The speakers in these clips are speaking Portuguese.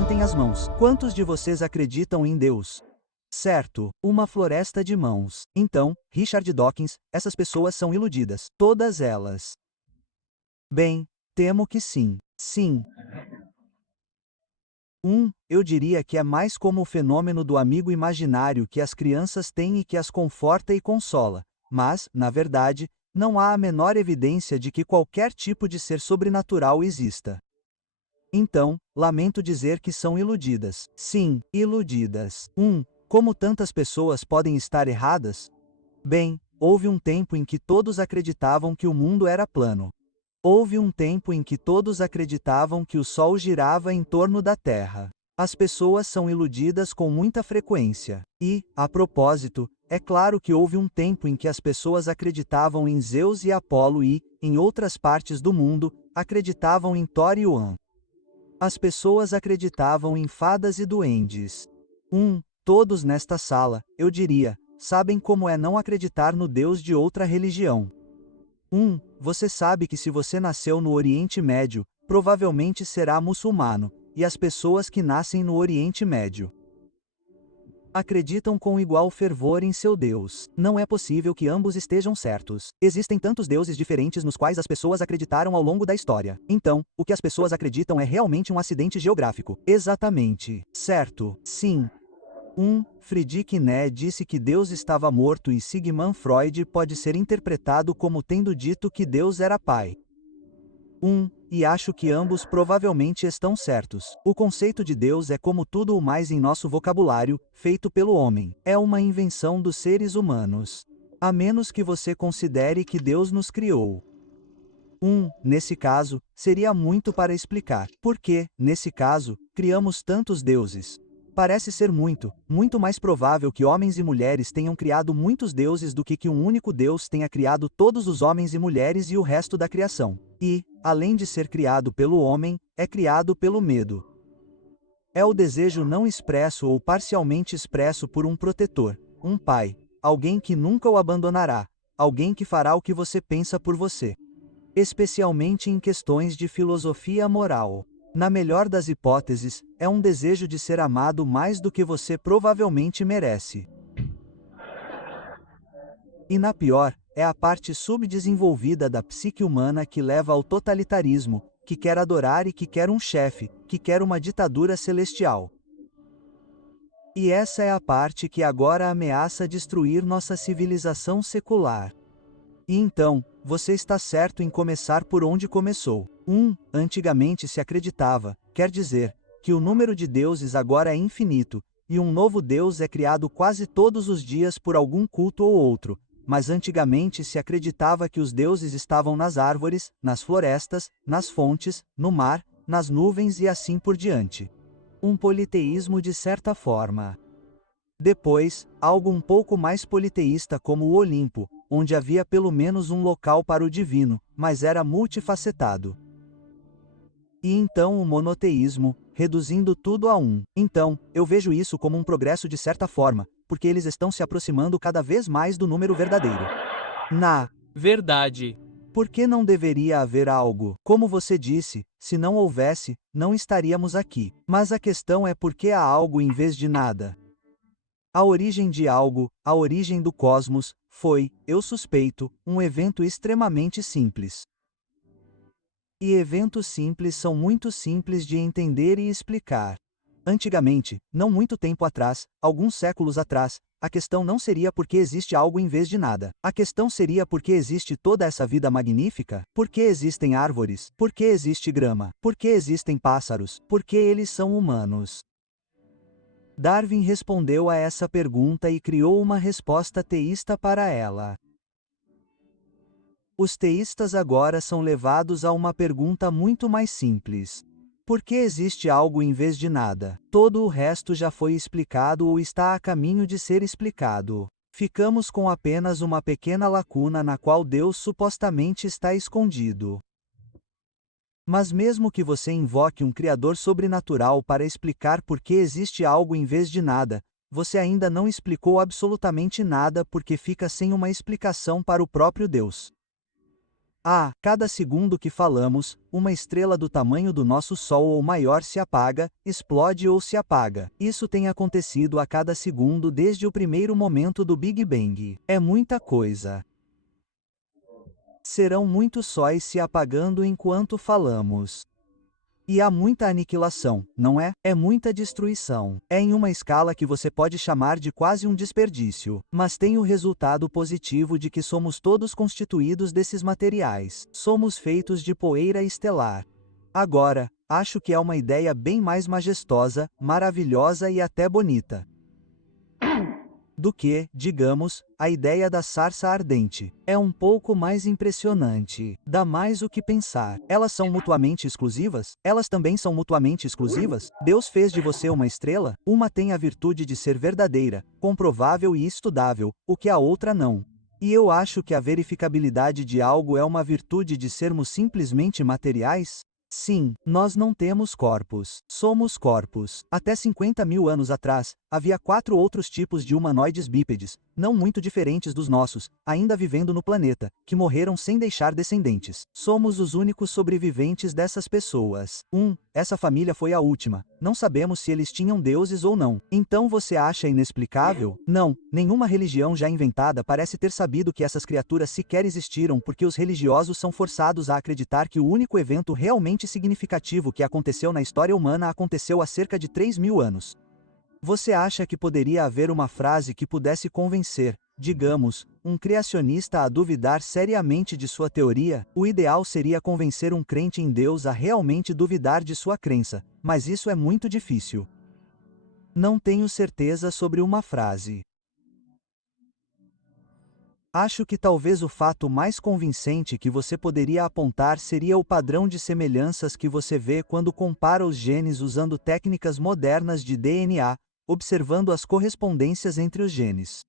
levantem as mãos. Quantos de vocês acreditam em Deus? Certo, uma floresta de mãos. Então, Richard Dawkins, essas pessoas são iludidas. Todas elas. Bem, temo que sim. Sim. Eu diria que é mais como o fenômeno do amigo imaginário que as crianças têm e que as conforta e consola. Mas, na verdade, não há a menor evidência de que qualquer tipo de ser sobrenatural exista. Então, lamento dizer que são iludidas. Sim, iludidas. Como tantas pessoas podem estar erradas? Bem, houve um tempo em que todos acreditavam que o mundo era plano. Houve um tempo em que todos acreditavam que o Sol girava em torno da Terra. As pessoas são iludidas com muita frequência. E, a propósito, é claro que houve um tempo em que as pessoas acreditavam em Zeus e Apolo e, em outras partes do mundo, acreditavam em Thor e Odin. As pessoas acreditavam em fadas e duendes. Todos nesta sala, eu diria, sabem como é não acreditar no Deus de outra religião. Você sabe que se você nasceu no Oriente Médio, provavelmente será muçulmano, e as pessoas que nascem no Oriente Médio acreditam com igual fervor em seu Deus. Não é possível que ambos estejam certos. Existem tantos deuses diferentes nos quais as pessoas acreditaram ao longo da história. Então, o que as pessoas acreditam é realmente um acidente geográfico. Exatamente. Certo. Sim. Friedrich Nietzsche disse que Deus estava morto e Sigmund Freud pode ser interpretado como tendo dito que Deus era pai. E acho que ambos provavelmente estão certos. O conceito de Deus é como tudo o mais em nosso vocabulário, feito pelo homem. É uma invenção dos seres humanos. A menos que você considere que Deus nos criou. Nesse caso, seria muito para explicar. Por que, nesse caso, criamos tantos deuses? Parece ser muito mais provável que homens e mulheres tenham criado muitos deuses do que um único Deus tenha criado todos os homens e mulheres e o resto da criação. E, além de ser criado pelo homem, é criado pelo medo. É o desejo não expresso ou parcialmente expresso por um protetor, um pai, alguém que nunca o abandonará, alguém que fará o que você pensa por você. Especialmente em questões de filosofia moral. Na melhor das hipóteses, é um desejo de ser amado mais do que você provavelmente merece. E na pior, é a parte subdesenvolvida da psique humana que leva ao totalitarismo, que quer adorar e que quer um chefe, que quer uma ditadura celestial. E essa é a parte que agora ameaça destruir nossa civilização secular. E então, você está certo em começar por onde começou. Antigamente se acreditava, quer dizer, que o número de deuses agora é infinito, e um novo deus é criado quase todos os dias por algum culto ou outro, mas antigamente se acreditava que os deuses estavam nas árvores, nas florestas, nas fontes, no mar, nas nuvens e assim por diante. Um politeísmo de certa forma. Depois, algo um pouco mais politeísta como o Olimpo, onde havia pelo menos um local para o divino, mas era multifacetado. E então o monoteísmo, reduzindo tudo a um. Então, eu vejo isso como um progresso de certa forma, porque eles estão se aproximando cada vez mais do número verdadeiro. Na Verdade. Por que não deveria haver algo? Como você disse, se não houvesse, não estaríamos aqui. Mas a questão é por que há algo em vez de nada. A origem de algo, a origem do cosmos, foi, eu suspeito, um evento extremamente simples. E eventos simples são muito simples de entender e explicar. Antigamente, não muito tempo atrás, alguns séculos atrás, a questão não seria por que existe algo em vez de nada. A questão seria por que existe toda essa vida magnífica? Por que existem árvores? Por que existe grama? Por que existem pássaros? Por que eles são humanos? Darwin respondeu a essa pergunta e criou uma resposta teísta para ela. Os teístas agora são levados a uma pergunta muito mais simples. Por que existe algo em vez de nada? Todo o resto já foi explicado ou está a caminho de ser explicado. Ficamos com apenas uma pequena lacuna na qual Deus supostamente está escondido. Mas mesmo que você invoque um criador sobrenatural para explicar por que existe algo em vez de nada, você ainda não explicou absolutamente nada porque fica sem uma explicação para o próprio Deus. A cada segundo que falamos, uma estrela do tamanho do nosso Sol ou maior se apaga, explode ou se apaga. Isso tem acontecido a cada segundo desde o primeiro momento do Big Bang. É muita coisa. Serão muitos sóis se apagando enquanto falamos. E há muita aniquilação, não é? É muita destruição. É em uma escala que você pode chamar de quase um desperdício, mas tem o resultado positivo de que somos todos constituídos desses materiais. Somos feitos de poeira estelar. Agora, acho que é uma ideia bem mais majestosa, maravilhosa e até bonita do que, digamos, a ideia da sarça ardente. É um pouco mais impressionante. Dá mais o que pensar. Elas são mutuamente exclusivas? Elas também são mutuamente exclusivas? Deus fez de você uma estrela? Uma tem a virtude de ser verdadeira, comprovável e estudável, o que a outra não. E eu acho que a verificabilidade de algo é uma virtude de sermos simplesmente materiais? Sim, nós não temos corpos. Somos corpos. Até 50 mil anos atrás, havia 4 outros tipos de humanoides bípedes, não muito diferentes dos nossos, ainda vivendo no planeta, que morreram sem deixar descendentes. Somos os únicos sobreviventes dessas pessoas. Essa família foi a última. Não sabemos se eles tinham deuses ou não. Então você acha inexplicável? Não, nenhuma religião já inventada parece ter sabido que essas criaturas sequer existiram porque os religiosos são forçados a acreditar que o único evento realmente significativo que aconteceu na história humana aconteceu há cerca de 3 mil anos. Você acha que poderia haver uma frase que pudesse convencer, digamos, um criacionista a duvidar seriamente de sua teoria? O ideal seria convencer um crente em Deus a realmente duvidar de sua crença, mas isso é muito difícil. Não tenho certeza sobre uma frase. Acho que talvez o fato mais convincente que você poderia apontar seria o padrão de semelhanças que você vê quando compara os genes usando técnicas modernas de DNA, observando as correspondências entre os genes.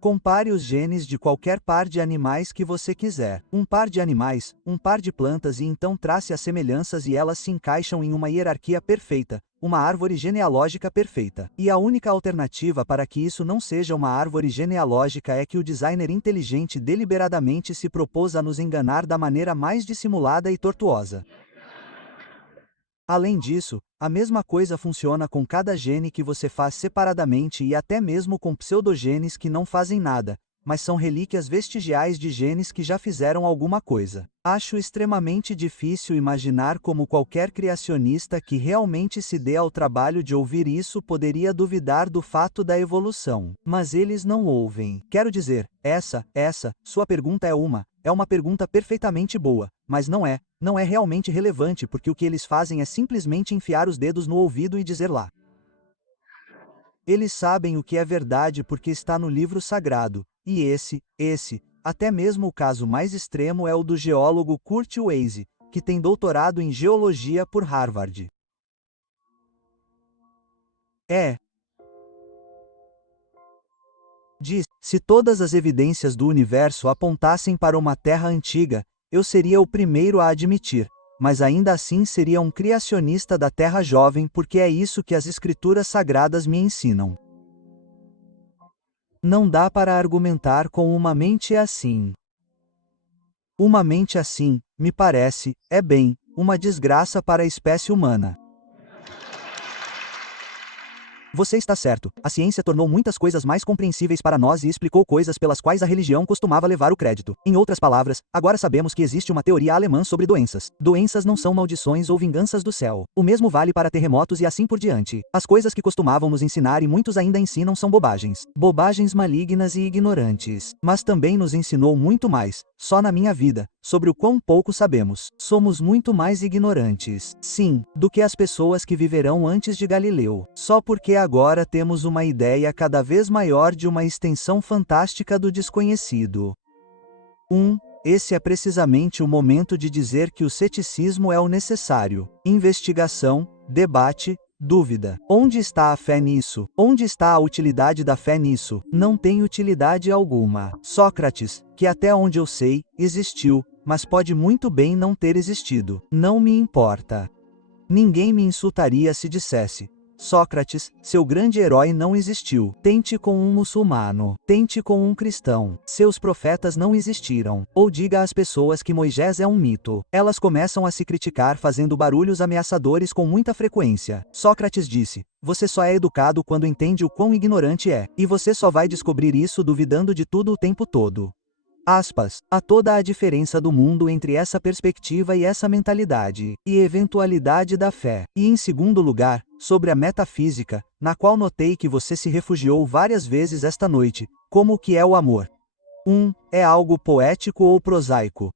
Compare os genes de qualquer par de animais que você quiser. Um par de animais, um par de plantas e então trace as semelhanças e elas se encaixam em uma hierarquia perfeita, uma árvore genealógica perfeita. E a única alternativa para que isso não seja uma árvore genealógica é que o designer inteligente deliberadamente se propôs a nos enganar da maneira mais dissimulada e tortuosa. Além disso, a mesma coisa funciona com cada gene que você faz separadamente e até mesmo com pseudogenes que não fazem nada, mas são relíquias vestigiais de genes que já fizeram alguma coisa. Acho extremamente difícil imaginar como qualquer criacionista que realmente se dê ao trabalho de ouvir isso poderia duvidar do fato da evolução. Mas eles não ouvem. Quero dizer, sua pergunta é uma pergunta perfeitamente boa, mas não é realmente relevante porque o que eles fazem é simplesmente enfiar os dedos no ouvido e dizer lá. Eles sabem o que é verdade porque está no livro sagrado, e até mesmo o caso mais extremo é o do geólogo Kurt Weise, que tem doutorado em geologia por Harvard. Diz, se todas as evidências do universo apontassem para uma Terra antiga, eu seria o primeiro a admitir, mas ainda assim seria um criacionista da Terra jovem porque é isso que as escrituras sagradas me ensinam. Não dá para argumentar com uma mente assim. Uma mente assim, me parece, uma desgraça para a espécie humana. Você está certo, a ciência tornou muitas coisas mais compreensíveis para nós e explicou coisas pelas quais a religião costumava levar o crédito. Em outras palavras, agora sabemos que existe uma teoria alemã sobre doenças. Doenças não são maldições ou vinganças do céu. O mesmo vale para terremotos e assim por diante. As coisas que costumavam nos ensinar e muitos ainda ensinam são bobagens. Bobagens malignas e ignorantes. Mas também nos ensinou muito mais, só na minha vida, sobre o quão pouco sabemos. Somos muito mais ignorantes, sim, do que as pessoas que viverão antes de Galileu. Só porque agora temos uma ideia cada vez maior de uma extensão fantástica do desconhecido. Esse é precisamente o momento de dizer que o ceticismo é o necessário. Investigação, debate, dúvida. Onde está a fé nisso? Onde está a utilidade da fé nisso? Não tem utilidade alguma. Sócrates, que até onde eu sei, existiu, mas pode muito bem não ter existido. Não me importa. Ninguém me insultaria se dissesse: Sócrates, seu grande herói não existiu. Tente com um muçulmano. Tente com um cristão. Seus profetas não existiram. Ou diga às pessoas que Moisés é um mito. Elas começam a se criticar fazendo barulhos ameaçadores com muita frequência. Sócrates disse: você só é educado quando entende o quão ignorante é, e você só vai descobrir isso duvidando de tudo o tempo todo. Aspas, há toda a diferença do mundo entre essa perspectiva e essa mentalidade, e eventualidade da fé. E em segundo lugar, sobre a metafísica, na qual notei que você se refugiou várias vezes esta noite, como o que é o amor. É algo poético ou prosaico?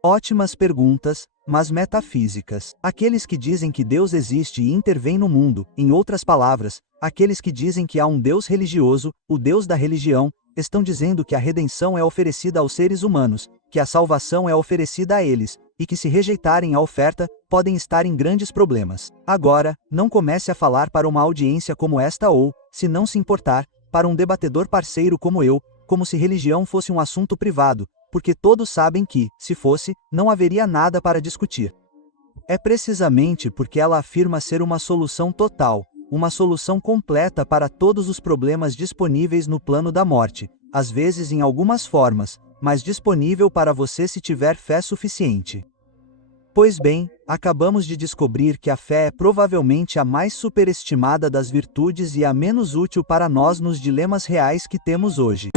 Ótimas perguntas, mas metafísicas. Aqueles que dizem que Deus existe e intervém no mundo, em outras palavras, aqueles que dizem que há um Deus religioso, o Deus da religião, estão dizendo que a redenção é oferecida aos seres humanos, que a salvação é oferecida a eles, e que se rejeitarem a oferta, podem estar em grandes problemas. Agora, não comece a falar para uma audiência como esta ou, se não se importar, para um debatedor parceiro como eu, como se religião fosse um assunto privado, porque todos sabem que, se fosse, não haveria nada para discutir. É precisamente porque ela afirma ser uma solução total, uma solução completa para todos os problemas disponíveis no plano da morte, às vezes em algumas formas, mas disponível para você se tiver fé suficiente. Pois bem, acabamos de descobrir que a fé é provavelmente a mais superestimada das virtudes e a menos útil para nós nos dilemas reais que temos hoje.